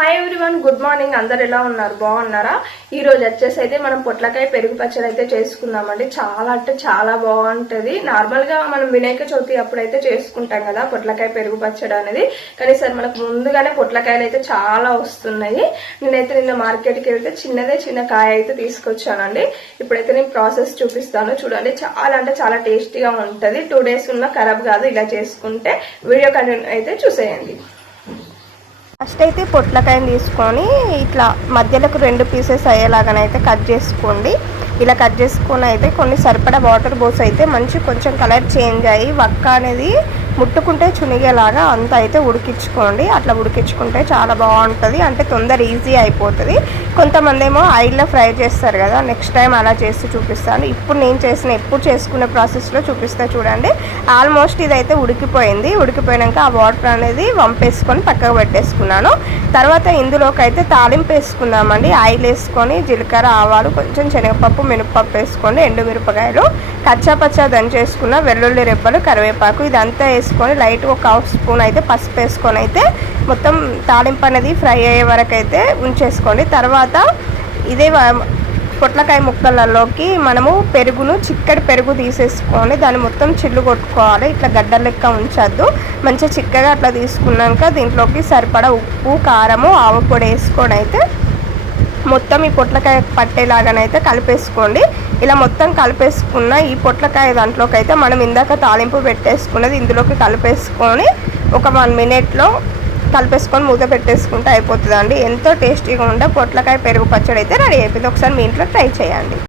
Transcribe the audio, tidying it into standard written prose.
Hi everyone, good morning. అందరు ఎలా ఉన్నారు? బాగున్నారా? ఈ రోజు వచ్చేసి అయితే మనం పొట్లకాయ పెరుగు పచ్చడి అయితే చేసుకుందామండి. చాలా అంటే చాలా బాగుంటది. నార్మల్ గా మనం వినాయక చవితి అప్పుడైతే చేసుకుంటాం కదా పొట్లకాయ పెరుగు పచ్చడి అనేది. కానీ సార్ మనకు ముందుగానే పొట్లకాయలు అయితే చాలా వస్తున్నాయి. నేనైతే నిన్న మార్కెట్కి వెళ్తే చిన్న కాయ అయితే తీసుకొచ్చానండి. ఇప్పుడైతే నేను ప్రాసెస్ చూపిస్తాను చూడండి. చాలా అంటే చాలా టేస్టీగా ఉంటది. 2 days ఉన్నా ఖరాబ్ కాదు ఇలా చేసుకుంటే. వీడియో కంటెంట్ అయితే చూసేయండి. ఫస్ట్ అయితే పొట్లకాయని తీసుకొని ఇట్లా మధ్యలోకి 2 పీసెస్ అయ్యేలాగానైతే కట్ చేసుకోండి. ఇలా కట్ చేసుకొని అయితే కొన్ని సరిపడా వాటర్ పోసి అయితే మంచి కొంచెం కలర్ చేంజ్ అయ్యి వక్క అనేది ముట్టుకుంటే చునిగేలాగా అంతా అయితే ఉడికించుకోండి. అట్లా ఉడికించుకుంటే చాలా బాగుంటుంది. అంటే తొందర ఈజీ అయిపోతుంది. కొంతమంది ఏమో ఆయిల్లో ఫ్రై చేస్తారు కదా, నెక్స్ట్ టైం అలా చేసి చూపిస్తాను. ఇప్పుడు నేను ఎప్పుడు చేసుకునే ప్రాసెస్లో చూపిస్తా చూడండి. ఆల్మోస్ట్ ఇదైతే ఉడికిపోయింది. ఉడికిపోయాక ఆ వాటర్ అనేది వంపేసుకొని పక్కకు పెట్టేసుకున్నాను. తర్వాత ఇందులోకి అయితే తాలింపు వేసుకుందామండి. ఆయిల్ వేసుకొని జీలకర్ర, ఆవాలు, కొంచెం శనగపప్పు, మినపప్పు వేసుకొని ఎండుమిరపకాయలు, కచ్చాపచ్చా దంచేసుకున్న వెల్లుల్లి రెబ్బలు, కరివేపాకు ఇదంతా వేసుకొని లైట్ ఒక 1/2 స్పూన్ అయితే పసుపు వేసుకొని అయితే మొత్తం తాలింపు అనేది ఫ్రై అయ్యే వరకు అయితే ఉంచేసుకోండి. తర్వాత ఇదే పొట్లకాయ ముక్కలలోకి మనము చిక్కటి పెరుగు తీసేసుకొని దాన్ని మొత్తం చిల్లు కొట్టుకోవాలి. ఇట్లా గడ్డల లెక్క ఉంచద్దు. మంచిగా చిక్కగా అట్లా తీసుకున్నాక దీంట్లోకి సరిపడా ఉప్పు, కారము, ఆవు పొడి వేసుకొని అయితే మొత్తం ఈ పొట్లకాయ పట్టేలాగానైతే కలిపేసుకోండి. ఇలా మొత్తం కలిపేసుకున్న ఈ పొట్లకాయ దాంట్లోకి అయితే మనం ఇందాక తాలింపు పెట్టేసుకున్నది ఇందులోకి కలిపేసుకొని ఒక 1 minute కలిపేసుకొని మూత పెట్టేసుకుంటే అయిపోతుందండి. ఎంతో టేస్టీగా ఉండే పొట్లకాయ పెరుగు పచ్చడి అయితే రెడీ అయిపోయింది. ఒకసారి మీ ఇంట్లో ట్రై చేయండి.